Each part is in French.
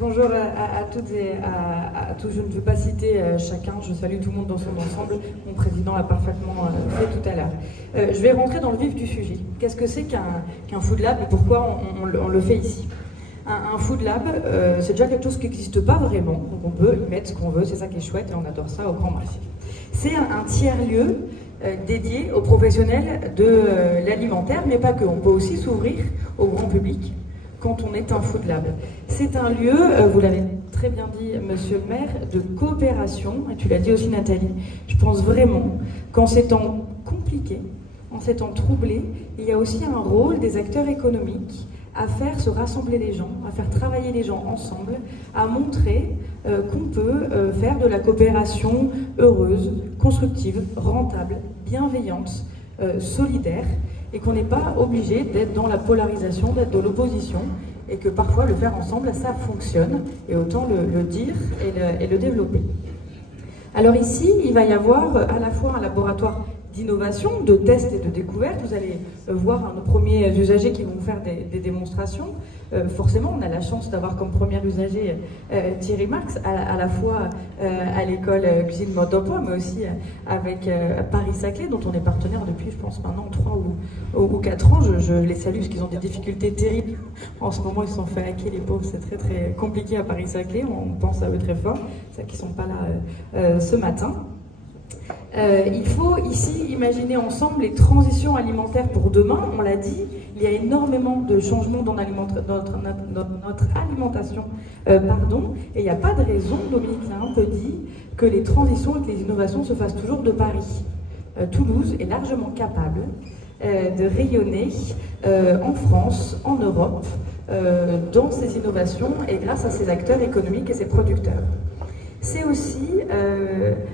Bonjour à toutes et à tous. Je ne veux pas citer chacun, je salue tout le monde dans son ensemble. Mon président l'a parfaitement fait tout à l'heure. Je vais rentrer dans le vif du sujet. Qu'est-ce que c'est qu'un Food Lab et pourquoi on le fait ici? Un Food Lab, c'est déjà quelque chose qui n'existe pas vraiment, donc on peut y mettre ce qu'on veut, c'est ça qui est chouette et on adore ça au Grand Marché. C'est un tiers-lieu dédié aux professionnels de l'alimentaire, mais pas que. On peut aussi s'ouvrir au grand public quand on est un Food Lab. C'est un lieu, vous l'avez très bien dit, monsieur le maire, de coopération, et tu l'as dit aussi Nathalie, je pense vraiment qu'en ces temps compliqués, en ces temps troublés, il y a aussi un rôle des acteurs économiques à faire se rassembler les gens, à faire travailler les gens ensemble, à montrer qu'on peut faire de la coopération heureuse, constructive, rentable, bienveillante, solidaire, et qu'on n'est pas obligé d'être dans la polarisation, d'être dans l'opposition, et que parfois le faire ensemble, ça fonctionne, et autant le dire et le développer. Alors ici, il va y avoir à la fois un laboratoire d'innovation, de tests et de découvertes. Vous allez voir nos premiers usagers qui vont faire des démonstrations. Forcément, on a la chance d'avoir comme premier usager Thierry Marx, à la fois à l'école Cuisine Mode d'Emploi, mais aussi avec Paris-Saclay, dont on est partenaire depuis, je pense, maintenant 3 ou 4 ans. Je les salue parce qu'ils ont des difficultés terribles. En ce moment, ils se sont fait hacker, les pauvres. C'est très, très compliqué à Paris-Saclay. On pense à eux très fort. C'est qu'ils ne sont pas là ce matin. Il faut ici imaginer ensemble les transitions alimentaires pour demain. On l'a dit, il y a énormément de changements dans notre alimentation, et il n'y a pas de raison, Dominique l'a un peu dit, que les transitions et que les innovations se fassent toujours de Paris. Toulouse est largement capable de rayonner en France, en Europe, dans ces innovations et grâce à ses acteurs économiques et ses producteurs. C'est aussi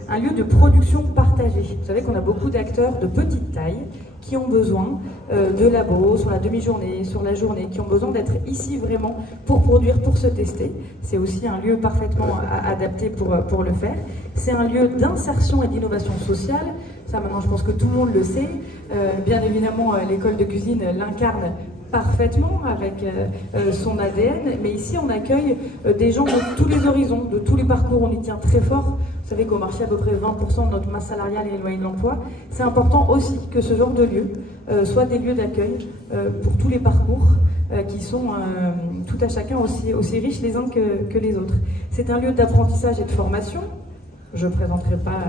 un lieu de production partagée. Vous savez qu'on a beaucoup d'acteurs de petite taille qui ont besoin de labos sur la demi-journée, sur la journée, qui ont besoin d'être ici vraiment pour produire, pour se tester. C'est aussi un lieu parfaitement adapté pour le faire. C'est un lieu d'insertion et d'innovation sociale. Ça, maintenant, je pense que tout le monde le sait. Bien évidemment, l'école de cuisine l'incarne parfaitement avec son ADN, mais ici on accueille des gens de tous les horizons, de tous les parcours, on y tient très fort. Vous savez qu'au marché, à peu près 20% de notre masse salariale est éloignée de l'emploi. C'est important aussi que ce genre de lieux soient des lieux d'accueil pour tous les parcours qui sont tout à chacun aussi riches les uns que les autres. C'est un lieu d'apprentissage et de formation. Je ne présenterai pas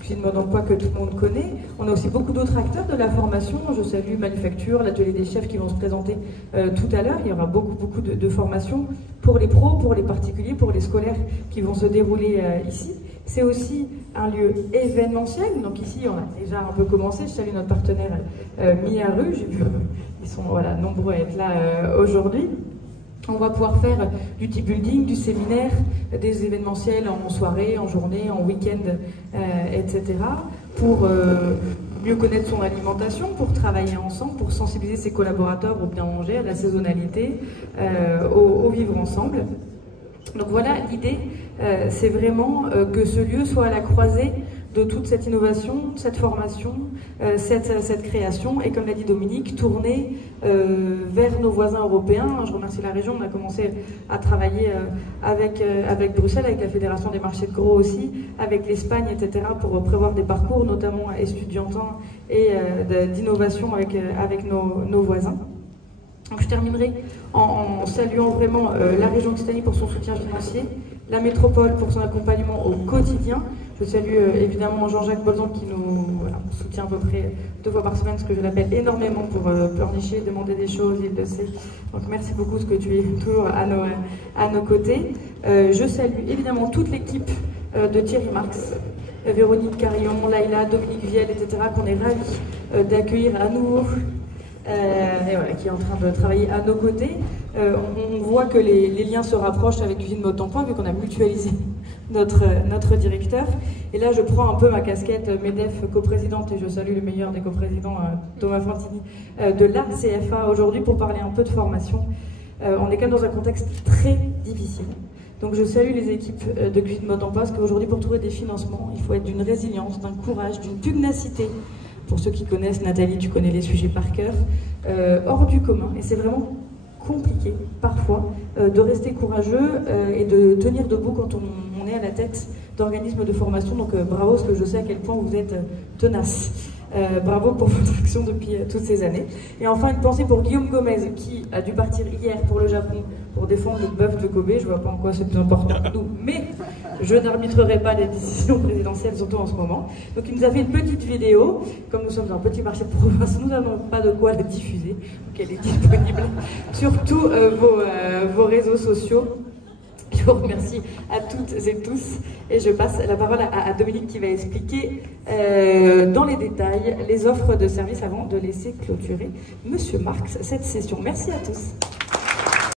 Cuisine Mode d'Emploi que tout le monde connaît. On a aussi beaucoup d'autres acteurs de la formation. Je salue Manufacture, l'atelier des chefs qui vont se présenter tout à l'heure. Il y aura beaucoup de formations pour les pros, pour les particuliers, pour les scolaires qui vont se dérouler ici. C'est aussi un lieu événementiel. Donc ici, on a déjà un peu commencé. Je salue notre partenaire Mi-A-Rue. J'ai vu, ils sont nombreux à être là aujourd'hui. On va pouvoir faire du team building, du séminaire, des événementiels en soirée, en journée, en week-end, etc. pour mieux connaître son alimentation, pour travailler ensemble, pour sensibiliser ses collaborateurs au bien manger, à la saisonnalité, au vivre ensemble. Donc voilà, l'idée, c'est vraiment que ce lieu soit à la croisée de toute cette innovation, cette formation, cette création, et comme l'a dit Dominique, tourner vers nos voisins européens. Je remercie la région, on a commencé à travailler avec Bruxelles, avec la Fédération des marchés de gros aussi, avec l'Espagne, etc., pour prévoir des parcours, notamment étudiantins et d'innovation avec nos voisins. Donc je terminerai en saluant vraiment la région Occitanie pour son soutien financier, la métropole pour son accompagnement au quotidien. Je salue évidemment Jean-Jacques Bolzan qui nous soutient à peu près 2 fois par semaine, ce que je l'appelle énormément pour pleurnicher, demander des choses, il le sait. Donc merci beaucoup parce que tu es toujours à nos côtés. Je salue évidemment toute l'équipe de Thierry Marx, Véronique Carillon, Laïla, Dominique Viel, etc., qu'on est ravis d'accueillir à nouveau. Qui est en train de travailler à nos côtés. On voit que les liens se rapprochent avec Cuisine Mode d'Emploi, vu qu'on a mutualisé notre directeur. Et là, je prends un peu ma casquette MEDEF coprésidente, et je salue le meilleur des coprésidents, Thomas Fantini, de la CFA aujourd'hui pour parler un peu de formation. On est quand même dans un contexte très difficile. Donc je salue les équipes de Cuisine Mode d'Emploi, parce qu'aujourd'hui, pour trouver des financements, il faut être d'une résilience, d'un courage, d'une pugnacité. Pour ceux qui connaissent, Nathalie, tu connais les sujets par cœur, hors du commun. Et c'est vraiment compliqué, parfois, de rester courageux et de tenir debout quand on est à la tête d'organismes de formation. Donc bravo, parce que je sais à quel point vous êtes tenace. Bravo pour votre action depuis toutes ces années. Et enfin, une pensée pour Guillaume Gomez, qui a dû partir hier pour le Japon pour défendre le bœuf de Kobe. Je vois pas en quoi c'est plus important que nous, mais je n'arbitrerai pas les décisions présidentielles, surtout en ce moment. Donc il nous a fait une petite vidéo. Comme nous sommes un petit marché de province, nous n'avons pas de quoi la diffuser. Donc elle est disponible sur tous vos réseaux sociaux. Je vous remercie à toutes et tous et je passe la parole à Dominique qui va expliquer dans les détails les offres de services avant de laisser clôturer Monsieur Marx cette session. Merci à tous.